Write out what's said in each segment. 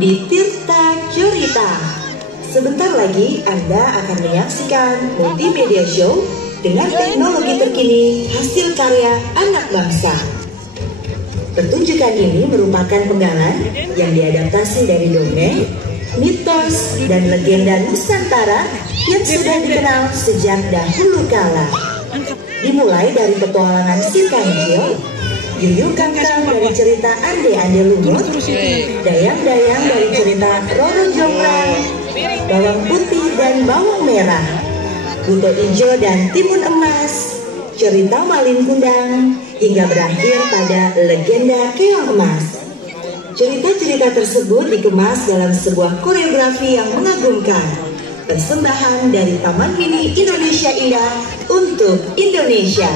di Tirta Cerita. Sebentar lagi Anda akan menyaksikan multimedia show dengan teknologi terkini hasil karya anak bangsa. Pertunjukan ini merupakan penggalan yang diadaptasi dari dongeng, mitos, dan legenda Nusantara yang sudah dikenal sejak dahulu kala. Dimulai dari petualangan si kancil, Yuyu Kangkang dari cerita Ande-Ande Lumut, Dayang-Dayang dari cerita Roro Jonggrang, Bawang Putih dan Bawang Merah, Buto Ijo dan Timun Emas, cerita Malin Kundang, hingga berakhir pada legenda Keong Emas. Cerita-cerita tersebut dikemas dalam sebuah koreografi yang mengagumkan. Persembahan dari Taman Mini Indonesia Indah untuk Indonesia.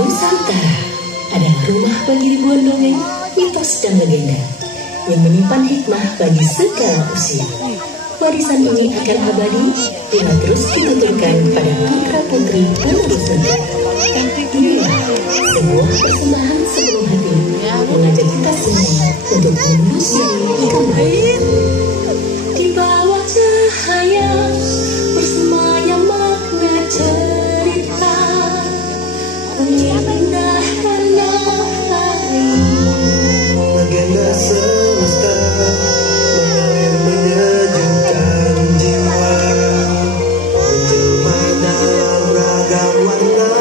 Nusantara adalah rumah bagi ribuan dongeng, mitos, dan legenda yang menyimpan hikmah bagi segala usia. Warisan ini akan abadi bila terus dituturkan pada putra-putri penerusnya. Inilah sebuah persembahan sepenuh hati mengajak kita semua untuk menelusuri kembali. Di bawah cahaya bersemayam makna cerita. Legenda semesta mengalir menyejukkan jiwa, menjelma dalam ragam warna.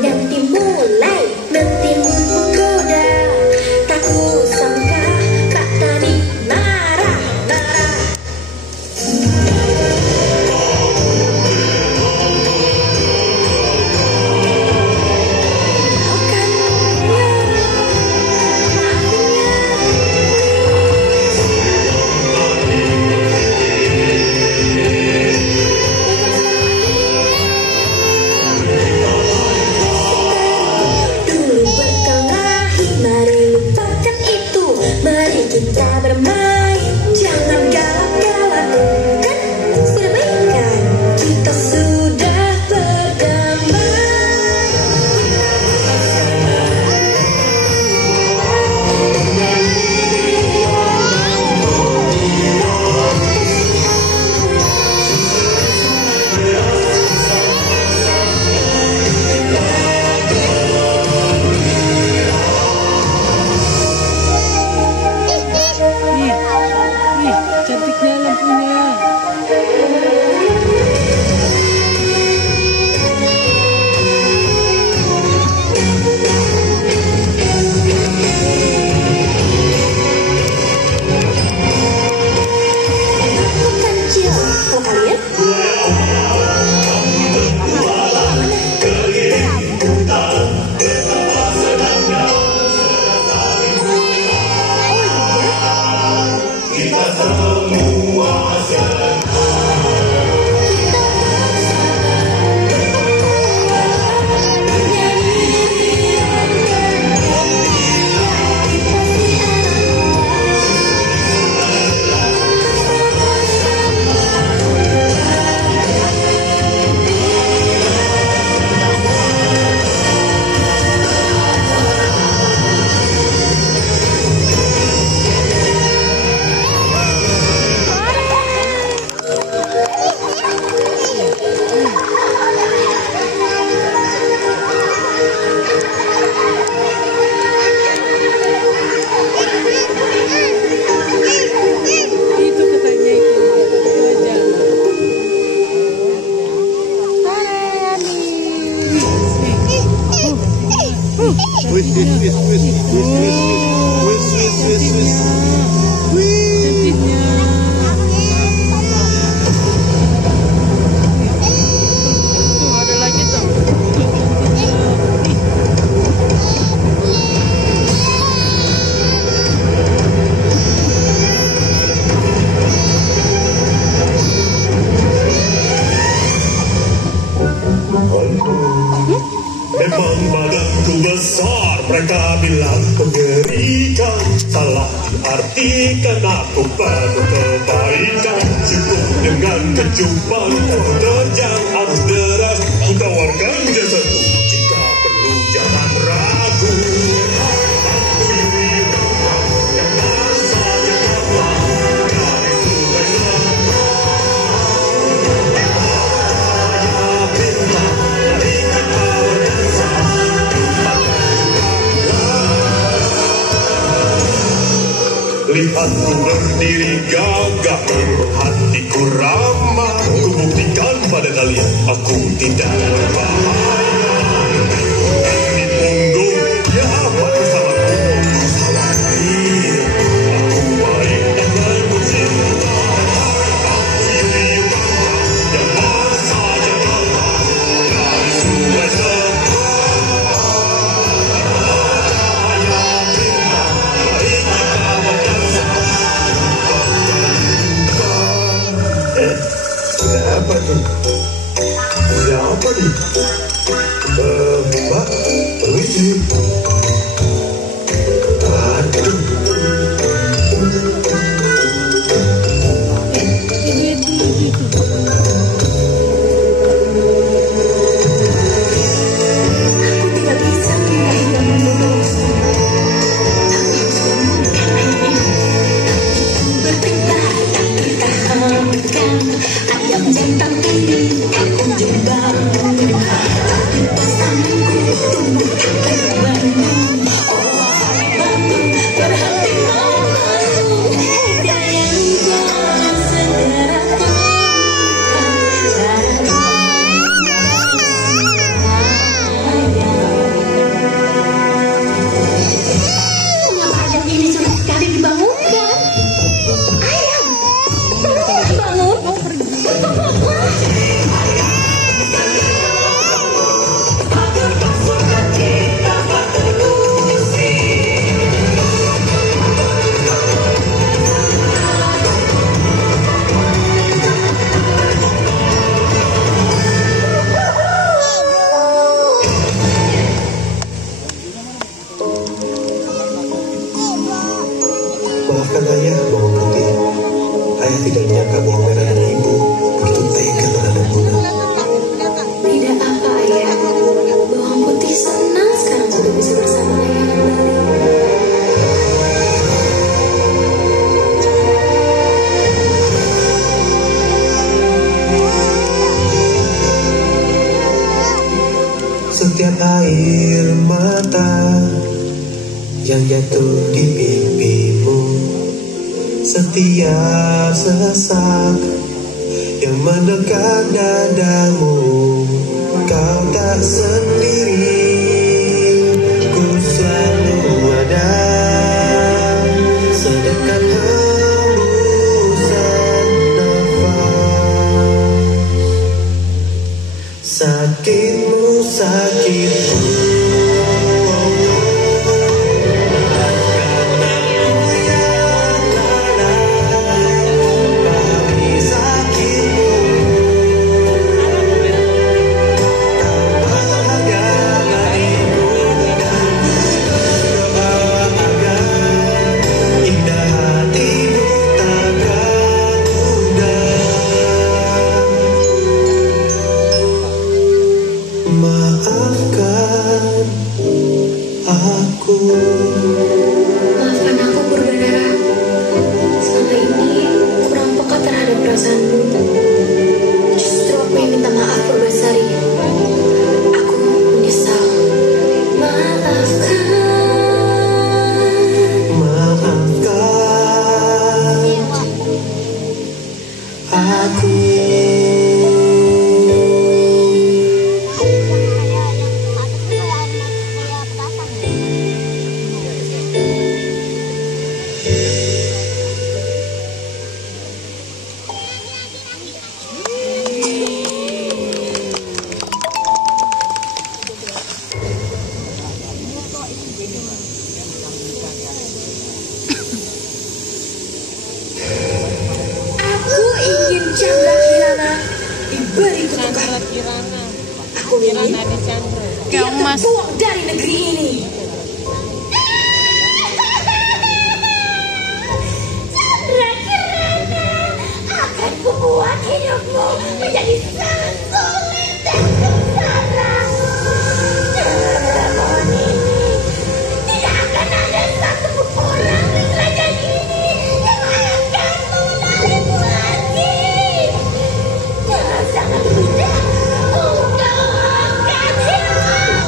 Yang Ih, cantiknya lampunya. Kancil, kalau kalian? Itu katanya itu wajah. Cantiknya. Tuh ada lagi tuh. Memang badanku besar, mereka bilang mengerikan. Salah diartikan, aku penuh kebaikan. Cukup dengan kecupan, terjang arus deras. Ku tawarkan jasadku, jika perlu jangan ragu. Aku Yuyun yang rasanya terbang dari sungai lihatku berdiri gagah, hatiku ramah. Ku buktikan pada kalian, aku tidak berbahaya. Di punggung, ya bersamaku. Khawatir, aku baik dan bercinta. Aku Yuyun yang rasanya terbang dari sungai Siapa tuh? Siapa nih? Mbak, permisi. Aduh. Aku tidak bisa meninggalkan membawa semua. Aku harus menemukan ayam ini. Bertengkar tak tertahankan. Ayam jantan ini aku jebak. Tapi pasanganku tumbuhkan terbang. Oh wahai batu berhati malu. Sayang jangan segera ayam ini sulit sekali dibangunkan. Ayam, bangun. Maafkan ayah, bawang putih. Ayah tidak menyangka bawang merah dan ibu begitu tega terhadap Bunda. Tidak apa ayah. Bawang putih senang sekarang sudah bisa bersama ayah kembali. Setiap air mata yang jatuh di pipimu Setiap sesak yang mendekat dadamu, kau tak sendiri. Ku selalu ada, sedekat hembusan nafas. Sakitmu, sakitku, maafkan aku. Maafkan aku, Purbandara. Selama ini kurang peka terhadap perasaanmu. Justru aku yang minta maaf, Purbasari. Aku menyesal. Maafkan. Maafkan aku. Aku ingin Chandra Kirana diberi kutukan. Chandra Kirana. Aku ingin Kirana di Chandra. dia terbuang dari negeri ini. Chandra Kirana akan membuat hidupmu menjadi sangat sulit dan sengsara. Namun ini tidak akan ada satu orang di kerajaan ini yang akan mengenalimu lagi. Jangan sangat mudah untuk akan hilang.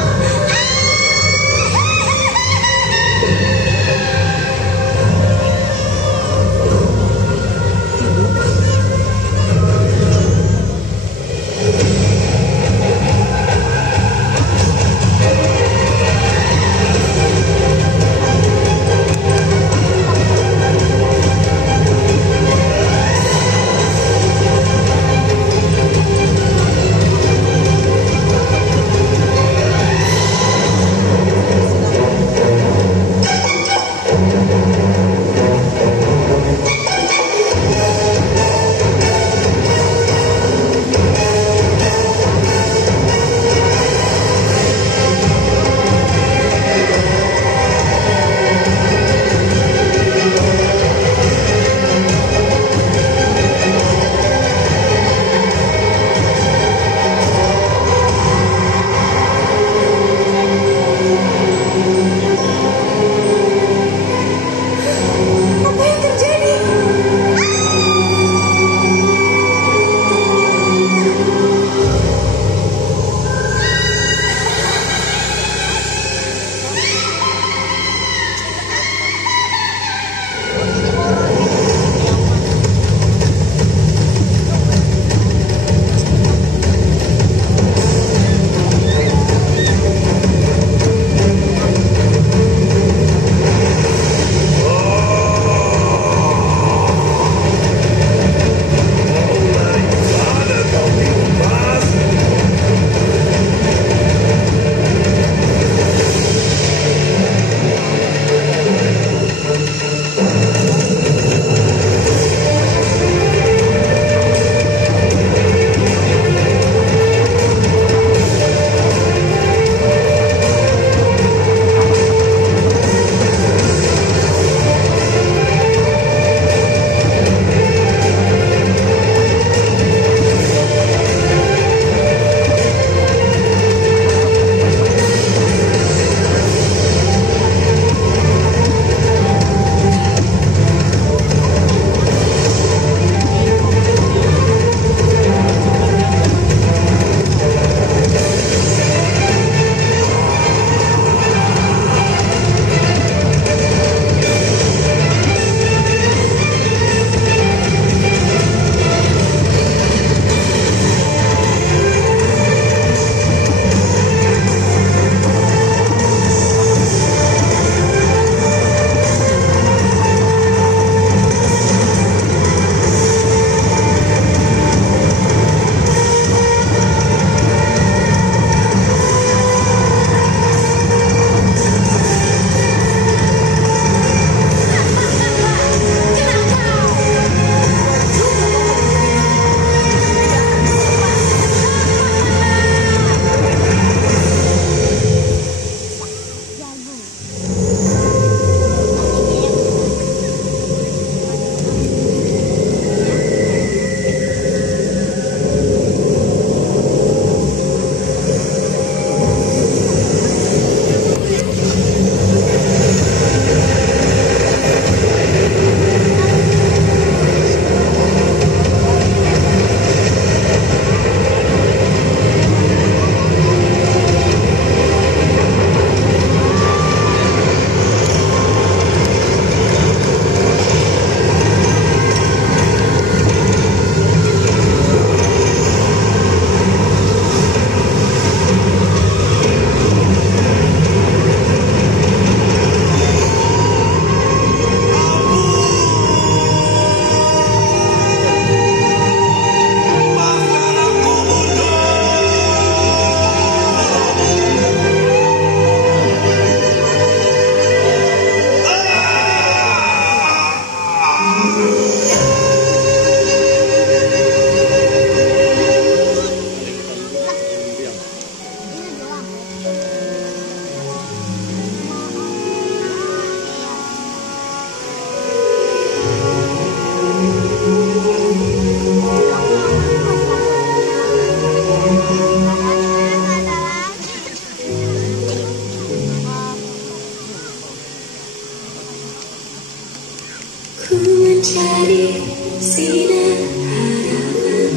sinar harapan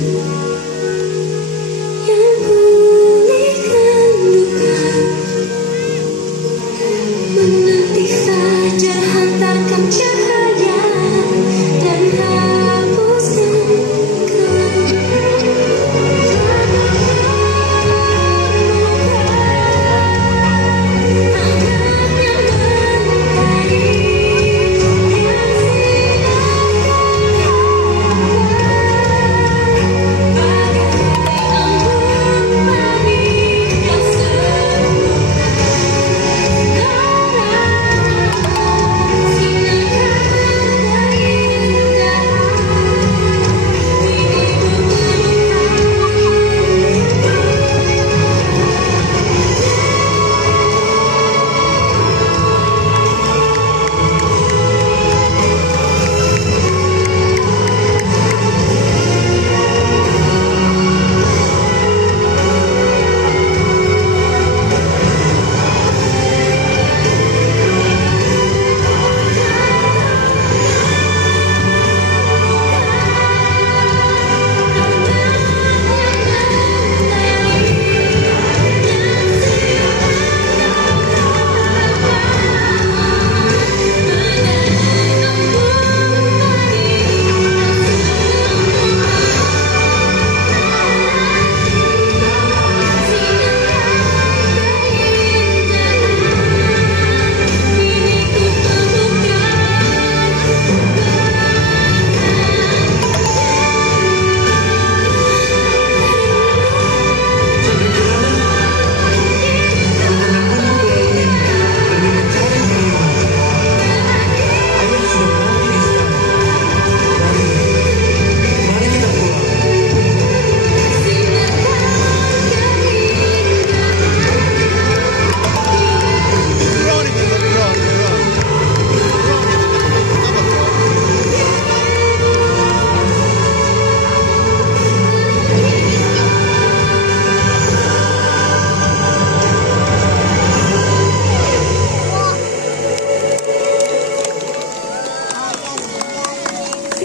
yang pulihkan luka, menanti saja hantarkan cahaya dan hapuskan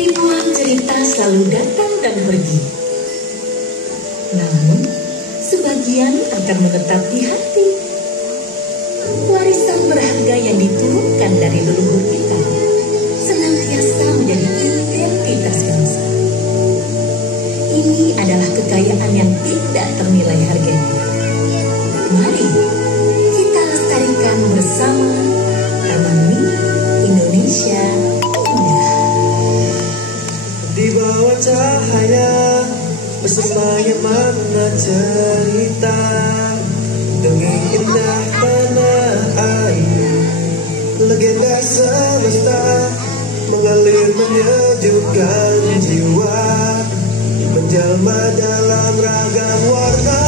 ribuan cerita selalu datang dan pergi. Namun, sebagian akan menetap di hati. Warisan berharga yang diturunkan dari leluhur kita senantiasa menjadi identitas bangsa. Ini adalah kekayaan yang tidak ternilai harganya. Mari kita lestarikan bersama Taman Mini Indonesia Indah. Di bawah cahaya bersemayam makna cerita, dongeng indah tanah air, legenda semesta mengalir menyejukkan jiwa, menjelma dalam ragam warna,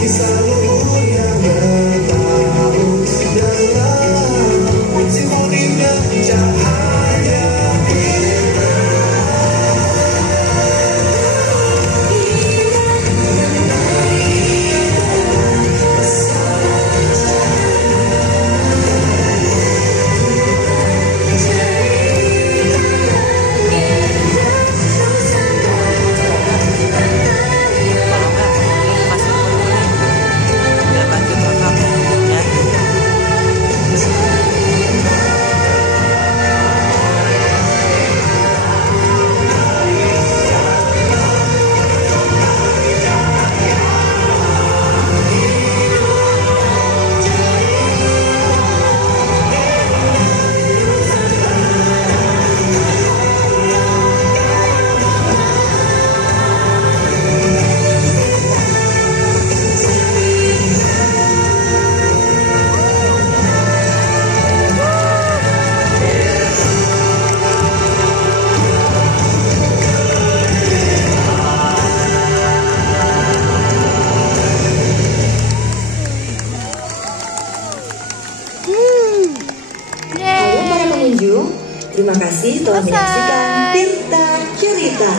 kisah luhur yang bertaut dalam simbonika cahaya. Terima kasih telah menyaksikan Tirta Cerita.